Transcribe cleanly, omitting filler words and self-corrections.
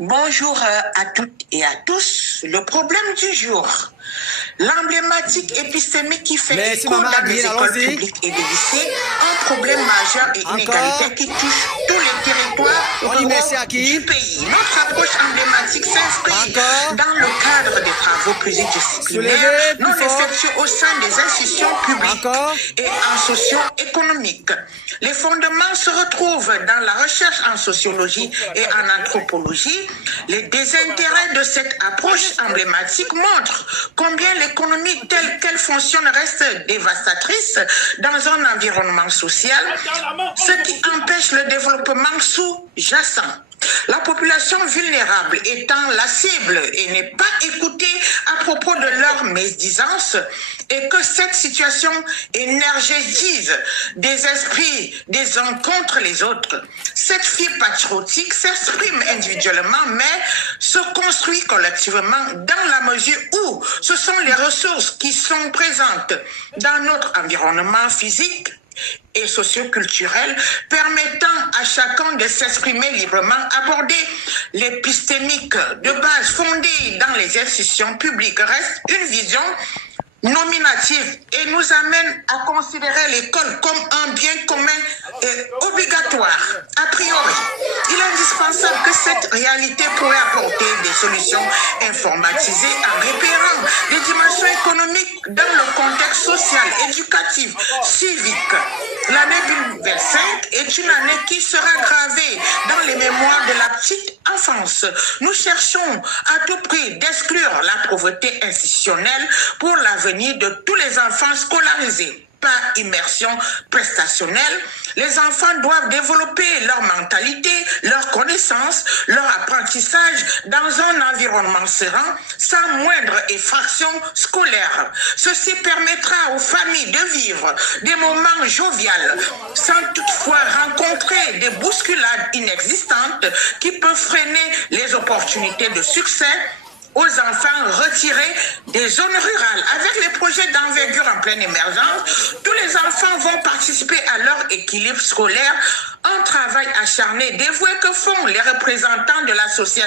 Bonjour à toutes et à tous. Le problème du jour, l'emblématique épistémique qui fait écho dans les écoles publiques et des lycées, un problème majeur et inégalitaire qui touche tous les territoires ruraux du pays. Notre approche emblématique s'inscrit dans le cadre des travaux pluridisciplinaires non effectués au sein des institutions publiques et en socio-économique. Les fondements se retrouvent dans la recherche en sociologie et en anthropologie. Les désintérêts de cette approche emblématique montrent combien l'économie telle qu'elle fonctionne reste dévastatrice dans un environnement social, ce qui empêche le développement sous-jacent. La population vulnérable étant la cible et n'est pas écoutée à propos de leur médisance et que cette situation énergétise des esprits des uns contre les autres. Cette fibre patriotique s'exprime individuellement mais se construit collectivement dans la mesure où ce sont les ressources qui sont présentes dans notre environnement physique et socio-culturel, permettant à chacun de s'exprimer librement, aborder l'épistémique de base fondée dans les institutions publiques reste une vision nominative et nous amène à considérer l'école comme un bien commun obligatoire. A priori, il est indispensable que cette réalité pourrait apporter des solutions informatisées en repérant des dimensions économiques dans le contexte social, éducatif, civique. L'année 2025 est une année qui sera gravée dans les mémoires de la petite enfance. Nous cherchons à tout prix d'exclure la pauvreté institutionnelle pour l'avenir de tous les enfants scolarisés. Par immersion prestationnelle, les enfants doivent développer leur mentalité, leur connaissance, leur apprentissage dans un environnement serein, sans moindre effraction scolaire. Ceci permettra aux familles de vivre des moments joviaux, sans toutefois rencontrer des bousculades inexistantes qui peuvent freiner les opportunités de succès aux enfants retirés des zones rurales. Avec les projets d'envergure en pleine émergence, tous les enfants vont participer à leur équilibre scolaire, un travail acharné, dévoué que font les représentants de l'association